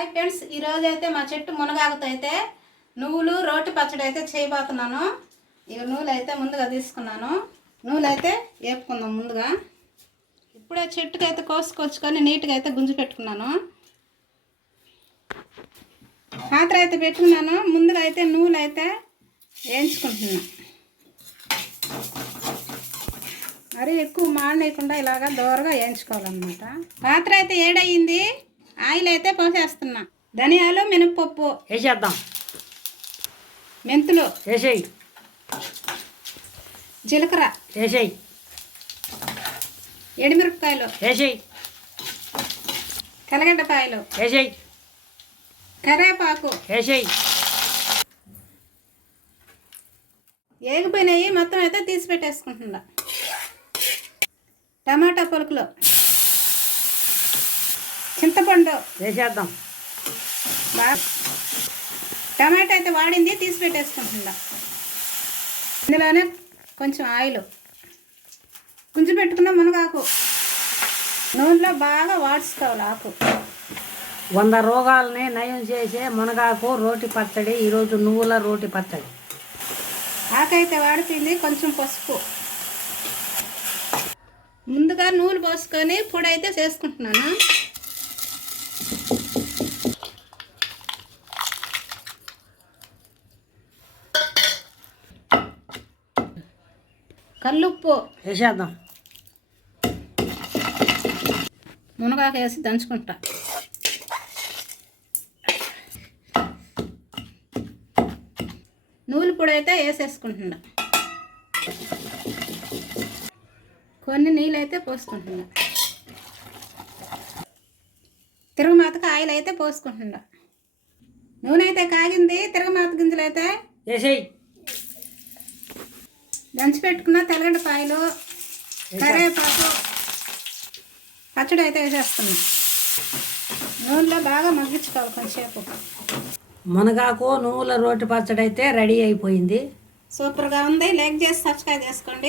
Hi friends ఈరోజు అయితే మా చెట్టు మునగాకుతో అయితే నువ్వులు రోటి పచ్చడి అయితే చేయబోతున్నాను. ఇక నూలు అయితే ముందుగా తీసుకున్నాను. నూలు అయితే వేపుకుందాం ముందుగా. ఇప్పుడే చెట్టుకి అయితే కోసుకొచ్చుకొని నీట్గా అయితే గుంజి పెట్టుకున్నాను. పాత్ర అయితే పెట్టుకున్నాను. ముందుగా అయితే నూలు అయితే వేయించుకుంటున్నాను మరి ఎక్కువ మాడలేకుండా ఇలాగా దూరగా వేయించుకోవాలన్నమాట. పాత్ర అయితే ఏడయింది? ఆయిల్ అయితే పోసేస్తున్నా. ధనియాలు మినపప్పు వేసేద్దాం. మెంతులు. వేసేయి. జీలకర్ర. వేసేయి. ఎండుమిరపకాయలు. వేసేయి. తెల్లగడ్డపాయలు. వేసేయి. కరివేపాకు. వేసేయి. ఏగిపోయినాయి మొత్తం అయితే తీసి పెట్టేసుకుంటున్నా. టమాటా పొలుకులు. చింతపండు వేసేద్దాం. బాగా టమాటా అయితే వాడింది తీసి పెట్టేసుకుంటుందా ఇందులోనే కొంచెం ఆయిల్. గుంజు పెట్టుకున్న మునగాకు. నూనెలో బాగా వాడుకోవాలి ఆకు వంద రోగాలని నయం చేసే మునగాకు రోటి పచ్చడి ఈరోజు నువ్వుల రోటి పచ్చడి. ఆకు అయితే కొంచెం పసుపు. ముందుగా నూనె పోసుకొని పొడి అయితే చేసుకుంటున్నాను? కల్లుప్పు వేసేద్దాం. మునగాకు వేసి దంచుకుంటా. నూలు పొడి అయితే వేసేసుకుంటున్నా. కొన్ని నీళ్ళు అయితే పోసుకుంటున్నా. తిరుగుమాతకు ఆయిల్ అయితే పోసుకుంటున్నా. నూనె అయితే కాగింది తిరుగుమాత గింజలు అయితే వేసేయి. దంచి పెట్టుకున్న తెల్లగడ్డ పాయలు కరివేపాకు పచ్చడి అయితే వేసేస్తున్నా. నూనెలో బాగా మగ్గించుకోవాలి కొంచెంసేపు. మునగాకు నువ్వుల రోటి పచ్చడి అయితే రెడీ అయిపోయింది. సూపర్గా ఉంది. లైక్ చేసి సబ్స్క్రైబ్ చేసుకోండి.